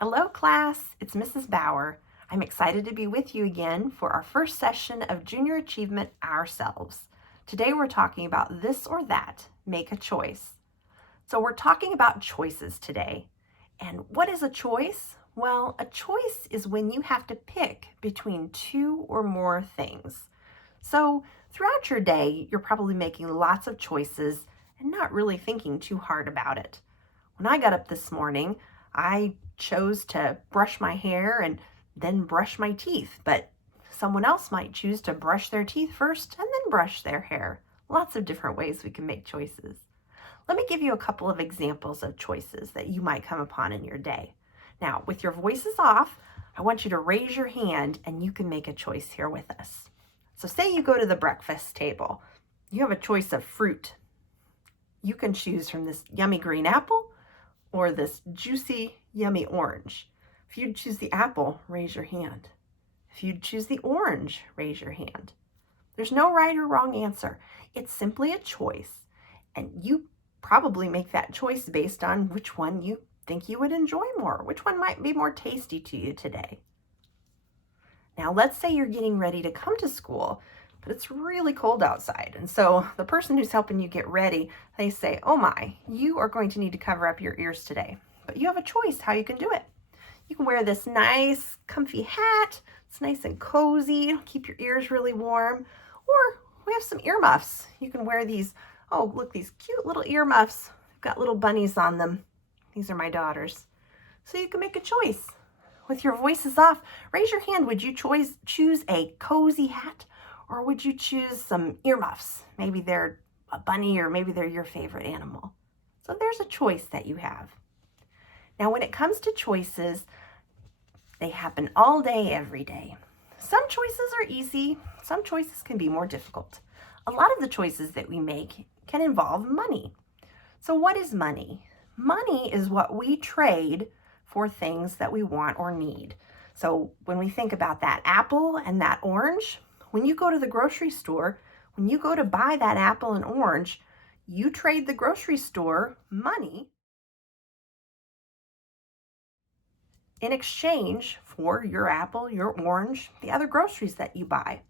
Hello class, it's Mrs. Bauer. I'm excited to be with you again for our first session of Junior Achievement Ourselves. Today we're talking about this or that, make a choice. So we're talking about choices today. And what is a choice? Well, a choice is when you have to pick between two or more things. So throughout your day, you're probably making lots of choices and not really thinking too hard about it. When I got up this morning, I chose to brush my hair and then brush my teeth, but someone else might choose to brush their teeth first and then brush their hair. Lots of different ways we can make choices. Let me give you a couple of examples of choices that you might come upon in your day. Now, with your voices off, I want you to raise your hand and you can make a choice here with us. So say you go to the breakfast table. You have a choice of fruit. You can choose from this yummy green apple or this juicy, yummy orange. If you'd choose the apple, raise your hand. If you'd choose the orange, raise your hand. There's no right or wrong answer. It's simply a choice. And you probably make that choice based on which one you think you would enjoy more, which one might be more tasty to you today. Now, let's say you're getting ready to come to school, but it's really cold outside. And so the person who's helping you get ready, they say, oh my, you are going to need to cover up your ears today. But you have a choice how you can do it. You can wear this nice, comfy hat. It's nice and cozy. It'll keep your ears really warm. Or we have some earmuffs. You can wear these, oh, look, these cute little earmuffs. They've got little bunnies on them. These are my daughters. So you can make a choice. With your voices off, raise your hand. Would you choose a cozy hat, or would you choose some earmuffs? Maybe they're a bunny, or maybe they're your favorite animal. So there's a choice that you have. Now, when it comes to choices, they happen all day, every day. Some choices are easy. Some choices can be more difficult. A lot of the choices that we make can involve money. So what is money? Money is what we trade for things that we want or need. So when we think about that apple and that orange, when you go to the grocery store, when you go to buy that apple and orange, you trade the grocery store money in exchange for your apple, your orange, the other groceries that you buy.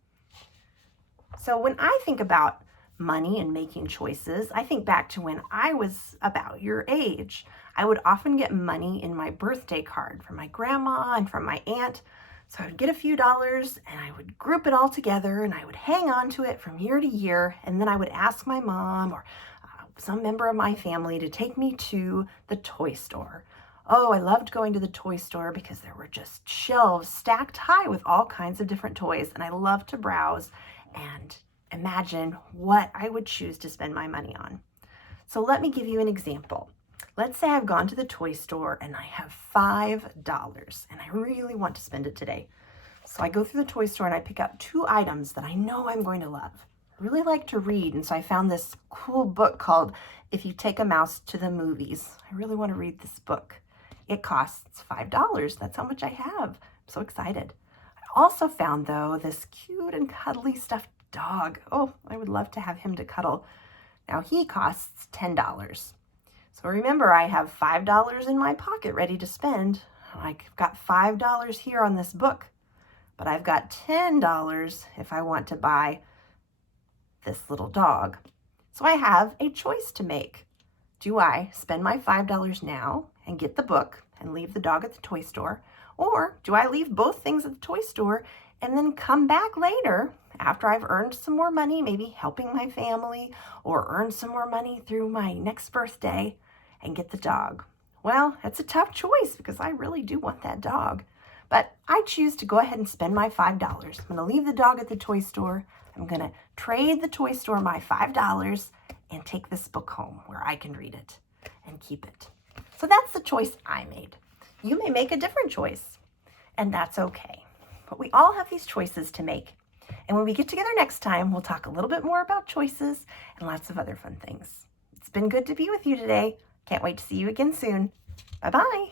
So when I think about money and making choices, I think back to when I was about your age. I would often get money in my birthday card from my grandma and from my aunt. So I would get a few dollars and I would group it all together and I would hang on to it from year to year. And then I would ask my mom or some member of my family to take me to the toy store. Oh, I loved going to the toy store because there were just shelves stacked high with all kinds of different toys. And I loved to browse and imagine what I would choose to spend my money on. So let me give you an example. Let's say I've gone to the toy store and I have $5 and I really want to spend it today. So I go through the toy store and I pick out two items that I know I'm going to love. I really like to read, and so I found this cool book called If You Take a Mouse to the Movies. I really want to read this book. It costs $5. That's how much I have. I'm so excited. I also found, though, this cute and cuddly stuffed dog. Oh, I would love to have him to cuddle. Now he costs $10. So remember, I have $5 in my pocket ready to spend. I've got $5 here on this book, but I've got $10 if I want to buy this little dog. So I have a choice to make. Do I spend my $5 now and get the book and leave the dog at the toy store? Or do I leave both things at the toy store and then come back later after I've earned some more money, maybe helping my family, or earn some more money through my next birthday and get the dog? Well, it's a tough choice because I really do want that dog. But I choose to go ahead and spend my $5. I'm going to leave the dog at the toy store. I'm going to trade the toy store my $5 and take this book home where I can read it and keep it. So that's the choice I made. You may make a different choice, and that's okay. But we all have these choices to make. And when we get together next time, we'll talk a little bit more about choices and lots of other fun things. It's been good to be with you today. Can't wait to see you again soon. Bye-bye.